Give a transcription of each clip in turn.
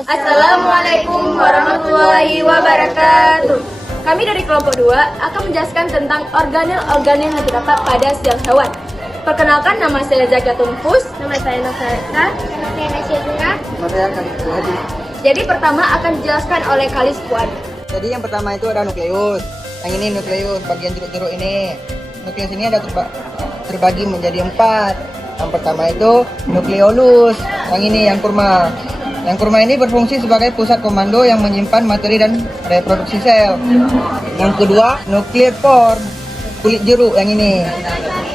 Assalamualaikum warahmatullahi wabarakatuh. Kami dari kelompok 2 akan menjelaskan tentang organel-organel yang terdapat pada sel hewan. Perkenalkan, nama saya Zakatun Fus. Nama saya Nofreta. Nama saya Nasyiduna. Nama saya Khalid Hadi. Jadi pertama akan dijelaskan oleh Khalis Puan. Jadi yang pertama itu ada nukleus. Yang ini nukleus, bagian jeruk-jeruk ini. Nukleus ini ada terbagi menjadi 4. Yang pertama itu nukleolus. Yang ini yang kurma. Yang kurma ini berfungsi sebagai pusat komando yang menyimpan materi dan reproduksi sel. Yang kedua, nuklear pore, kulit jeruk yang ini.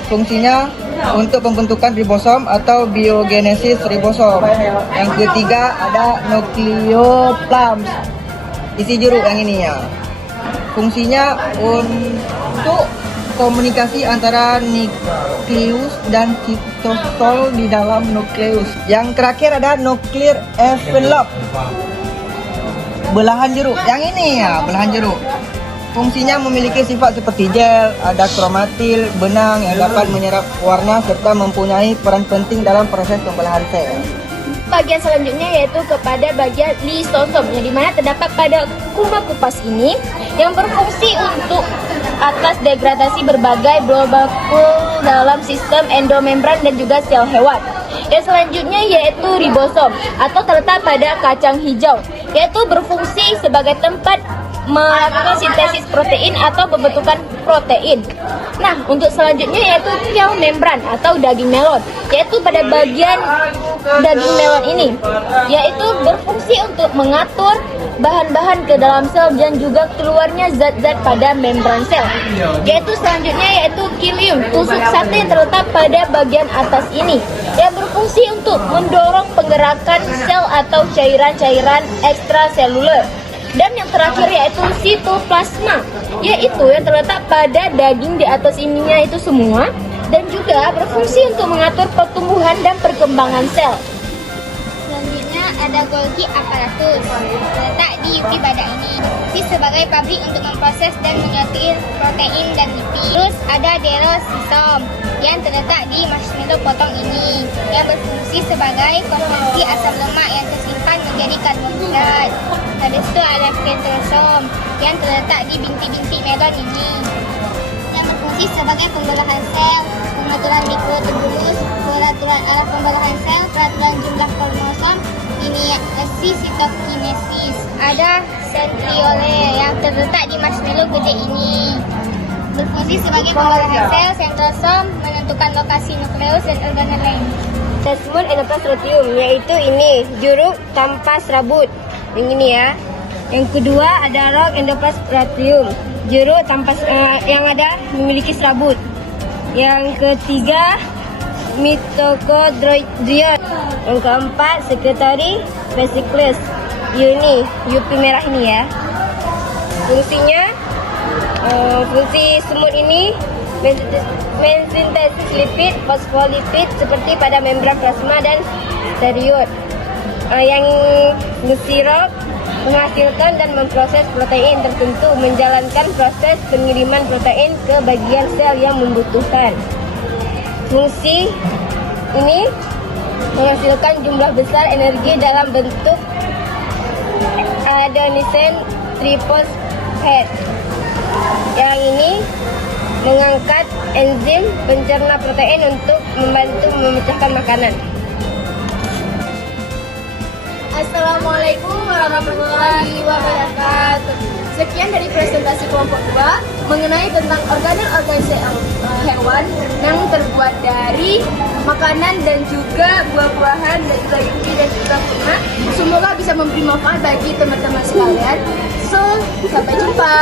Fungsinya untuk pembentukan ribosom atau biogenesis ribosom. Yang ketiga ada nukleoplast, isi jeruk yang ini ya. Fungsinya untuk komunikasi antara nukleus dan sitosol di dalam nukleus. Yang terakhir ada nuklear envelope, belahan jeruk. Yang ini ya, belahan jeruk. Fungsinya memiliki sifat seperti gel, ada kromatil, benang yang dapat menyerap warna serta mempunyai peran penting dalam proses pembelahan sel. Bagian selanjutnya yaitu kepada bagian lisosom, yang dimana terdapat pada kupas ini yang berfungsi untuk atas degradasi berbagai molekul dalam sistem endomembran dan juga sel hewan. Yang selanjutnya yaitu ribosom atau terletak pada kacang hijau, yaitu berfungsi sebagai tempat melakukan sintesis protein atau pembentukan protein. Nah, untuk selanjutnya yaitu sel membran atau daging melon, yaitu pada bagian daging melon ini, yaitu berfungsi untuk mengatur bahan-bahan ke dalam sel dan juga keluarnya zat-zat pada membran sel. Yaitu selanjutnya yaitu kilium, tusuk sate yang terletak pada bagian atas ini, yang berfungsi untuk mendorong penggerakan sel atau cairan-cairan ekstraseluler. Dan yang terakhir yaitu sitoplasma, yaitu yang terletak pada daging di atas ininya itu semua, dan juga berfungsi untuk mengatur pertumbuhan dan perkembangan sel. Selanjutnya ada Golgi apparatus, terletak di UPI Badak ini. Berfungsi sebagai pabrik untuk memproses dan menyetir protein dan lipid. Terus ada derosisom yang terletak di marshmallow potong ini, yang berfungsi sebagai konversi asam lemak yang tersimpan menjadi karbohidrat. Habis itu ada centrosom yang terletak di bintik-bintik melon ini, yang berfungsi sebagai pembelahan sel, pengaturan mikrotubulus, pengaturan arah pembelahan sel, peraturan jumlah kromosom, iniasi sitokinesis. Ada centriole yang terletak di marshmallow gede ini, berfungsi sebagai pembelahan sel, centrosom, menentukan lokasi nukleus dan organel lain. Desmond endoplastium, yaitu ini jeruk tanpa serabut. Yang ini ya. Yang kedua ada rock endoplastium, jeruk tanpa yang ada memiliki serabut. Yang ketiga mitochondrion. Yang keempat secretory vesicles, UPI merah ini ya. Fungsinya fungsi semut ini mensintesis lipid, fosfolipid seperti pada membran plasma dan steroid. Yang sirop menghasilkan dan memproses protein tertentu, menjalankan proses pengiriman protein ke bagian sel yang membutuhkan. Fungsi ini menghasilkan jumlah besar energi dalam bentuk adenosine triphosphate. Yang ini mengangkat enzim pencerna protein untuk membantu memecahkan makanan. Assalamualaikum warahmatullahi wabarakatuh. Sekian dari presentasi kelompok 2 mengenai tentang organel-organ sel hewan yang terbuat dari makanan dan juga buah-buahan dan juga yuki dan juga kurma. Semoga bisa memberi manfaat bagi teman-teman sekalian. So, sampai jumpa.